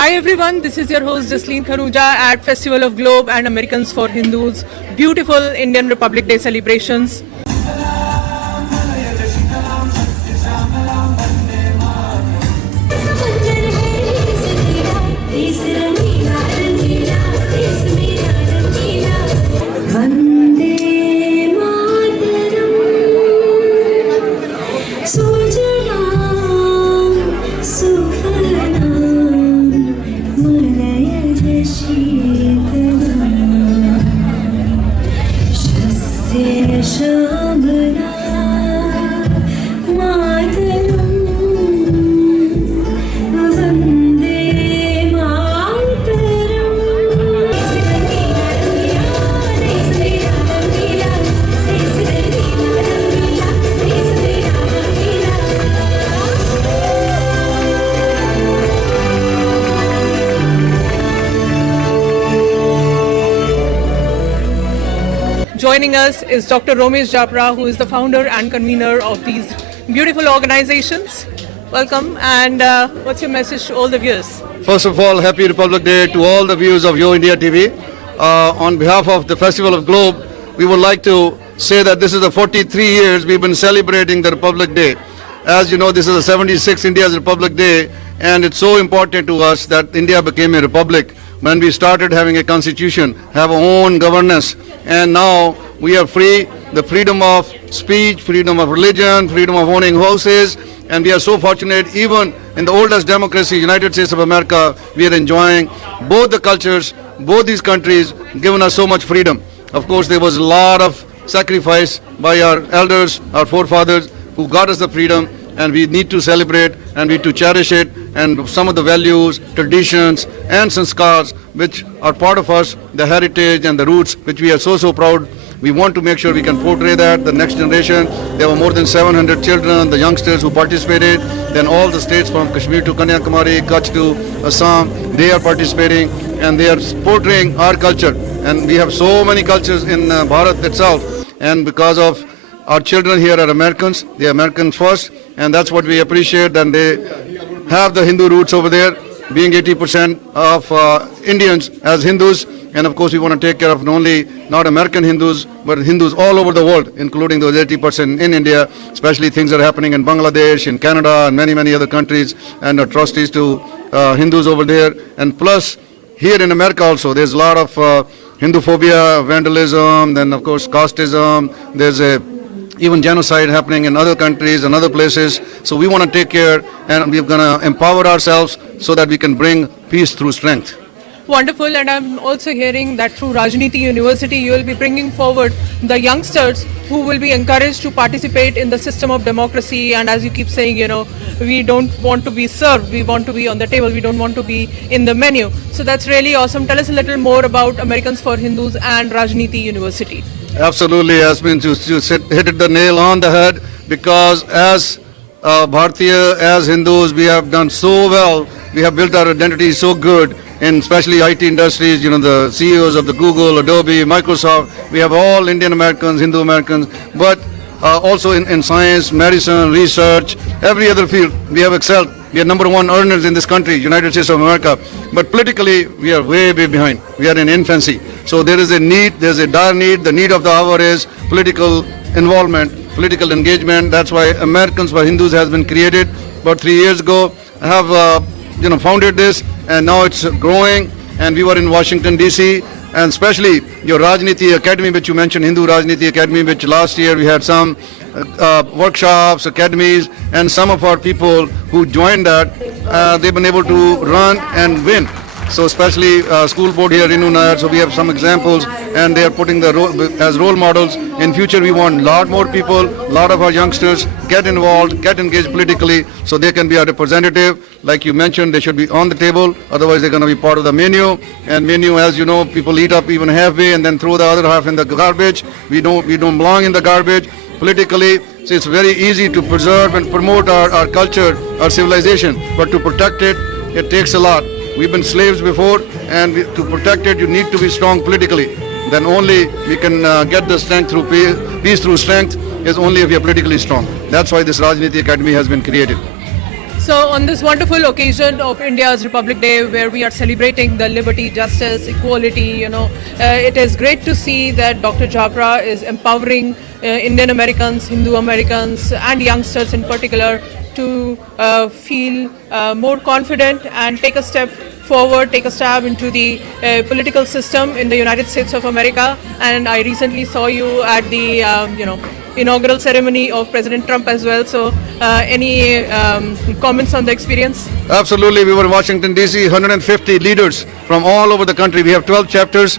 Hi everyone, this is your host Jasleen Kharuja at Festival of Globe and Americans for Hindus. Beautiful Indian Republic Day celebrations. Joining us is Dr. Romesh Japra, who is the founder and convener of these beautiful organizations. Welcome, and what's your message to all the viewers? First of all, Happy Republic Day to all the viewers of Yo India TV. On behalf of the Festival of Globe, we would like to say that this is the 43 years we've been celebrating the Republic Day. As you know, this is the 76th India's Republic Day, and it's so important to us that India became a republic when we started having a constitution, have our own governance, and now we are free, the freedom of speech, freedom of religion, freedom of owning houses, and we are so fortunate. Even in the oldest democracy, United States of America, we are enjoying both the cultures, both these countries given us so much freedom. Of course, there was a lot of sacrifice by our elders, our forefathers, who got us the freedom, and we need to celebrate and we need to cherish it, and some of the values, traditions and sanskars which are part of us, the heritage and the roots which we are so proud. We want to make sure we can portray that the next generation. There were more than 700 children, the youngsters who participated, then all the states from Kashmir to Kanyakumari, Kutch to Assam, they are participating and they are portraying our culture. And we have so many cultures in Bharat itself, and because of our children here are Americans, they are Americans first, and that's what we appreciate, and they have the Hindu roots over there, being 80% of Indians as Hindus, and of course we want to take care of not American Hindus, but Hindus all over the world, including those 80% in India, especially things that are happening in Bangladesh, in Canada, and many other countries, and atrocities to Hindus over there, and plus here in America also, there's a lot of Hinduphobia, vandalism, then of course casteism, there's even genocide happening in other countries and other places. So we want to take care, and we're going to empower ourselves so that we can bring peace through strength. Wonderful, and I'm also hearing that through Rajniti University you will be bringing forward the youngsters who will be encouraged to participate in the system of democracy, and as you keep saying, we don't want to be served, we want to be on the table, we don't want to be in the menu. So that's really awesome. Tell us a little more about Americans for Hindus and Rajniti University. Absolutely, Yasmin, you hit the nail on the head, because as Bharatiya, as Hindus, we have done so well, we have built our identity so good, in especially IT industries, the CEOs of the Google, Adobe, Microsoft, we have all Indian Americans, Hindu Americans, but also in science, medicine, research, every other field, we have excelled. We are number one earners in this country, United States of America. But politically, we are way behind. We are in infancy. So there is a need, there's a dire need. The need of the hour is political involvement, political engagement. That's why Americans for Hindus has been created about 3 years ago. I have founded this, and now it's growing. And we were in Washington, D.C., and especially your Rajniti Academy, which you mentioned, Hindu Rajniti Academy, which last year we had some workshops, academies, and some of our people who joined that, they've been able to run and win. So especially school board here in Unair, so we have some examples, and they are putting as role models. In future, we want a lot more people, a lot of our youngsters get involved, get engaged politically, so they can be a representative. Like you mentioned, they should be on the table, otherwise they're going to be part of the menu. And menu, as you know, people eat up even halfway and then throw the other half in the garbage. We don't belong in the garbage politically. So it's very easy to preserve and promote our culture, our civilization, but to protect it, it takes a lot. We've been slaves before, and to protect it, you need to be strong politically. Then only we can get the strength through peace through strength is only if we are politically strong. That's why this Rajniti Academy has been created. So, on this wonderful occasion of India's Republic Day, where we are celebrating the liberty, justice, equality, it is great to see that Dr. Jhabra is empowering Indian Americans, Hindu Americans, and youngsters in particular to feel more confident and take a step forward, take a stab into the political system in the United States of America. And I recently saw you at the, inaugural ceremony of President Trump as well. So, any comments on the experience? Absolutely. We were in Washington, D.C., 150 leaders from all over the country. We have 12 chapters,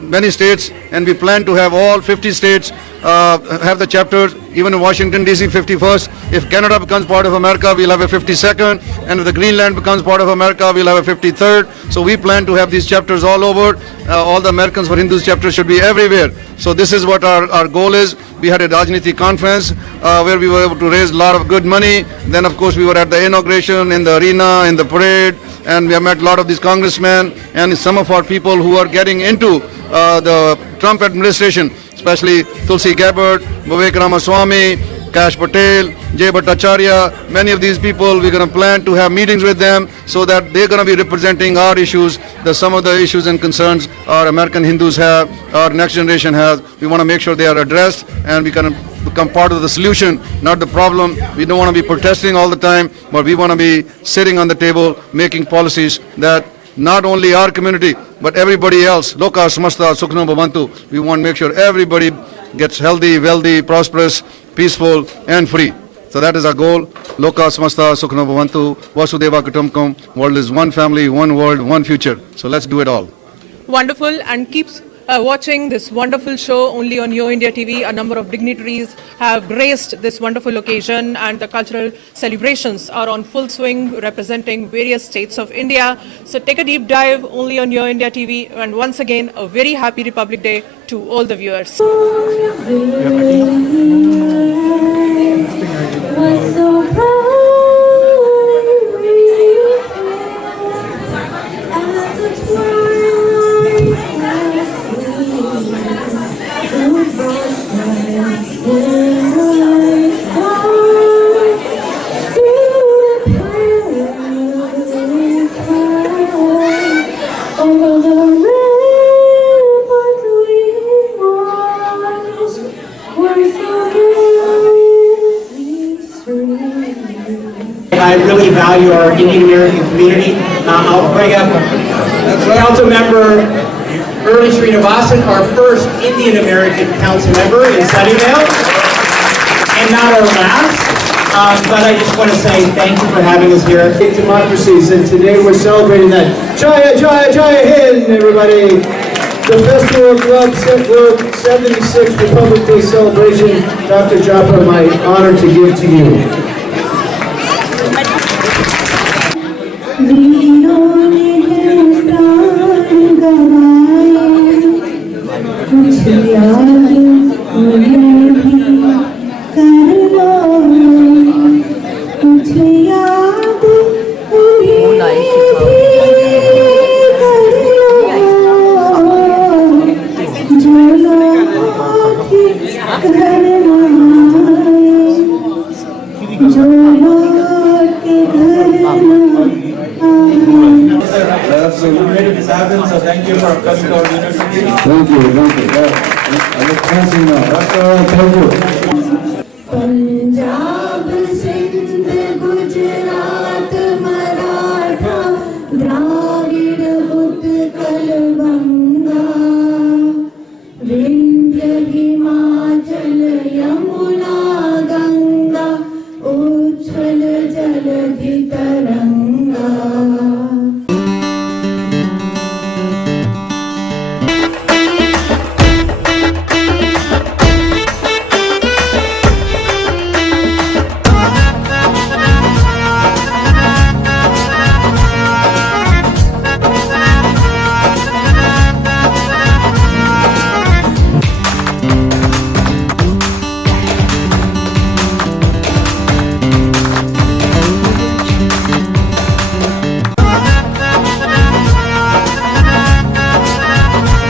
many states, and we plan to have all 50 states have the chapters, even in Washington, D.C., 51st. If Canada becomes part of America, we'll have a 52nd. And if the Greenland becomes part of America, we'll have a 53rd. So we plan to have these chapters all over. All the Americans for Hindus chapters should be everywhere. So this is what our goal is. We had a Rajniti conference where we were able to raise a lot of good money. Then, of course, we were at the inauguration, in the arena, in the parade, and we have met a lot of these congressmen and some of our people who are getting into the Trump administration, especially Tulsi Gabbard, Vivek Ramaswamy, Kash Patel, Jay Bhattacharya. Many of these people, we're going to plan to have meetings with them so that they're going to be representing our issues, some of the issues and concerns our American Hindus have, our next generation has. We want to make sure they are addressed and we can become part of the solution, not the problem. We don't want to be protesting all the time, but we want to be sitting on the table, making policies that not only our community, but everybody else, Loka Samasta Sukhno Bhavantu. We want to make sure everybody gets healthy, wealthy, prosperous, peaceful, and free. So that is our goal. Loka Samasta Sukhno Bhavantu. Vasudeva Kutumbakam. World is one family, one world, one future. So let's do it all. Wonderful, and keep watching this wonderful show only on Yo India TV. A number of dignitaries have graced this wonderful occasion, and the cultural celebrations are on full swing, representing various states of India. So take a deep dive only on Yo India TV, and once again, a very happy Republic Day to all the viewers. I really value our Indian American community. I'll bring up Council Member Murali Srinivasan, our first Indian American council member in Sunnyvale, and not our last. But I just want to say thank you for having us here. Democracies, and today we're celebrating that. Jaya, Jaya, Jaya Hind, everybody! The Festival of Love 76th Republic Day celebration. Dr. Jhabra, my honor to give to you. So thank you for coming to our university. Thank you. I'm passing now. That's all. Thank you.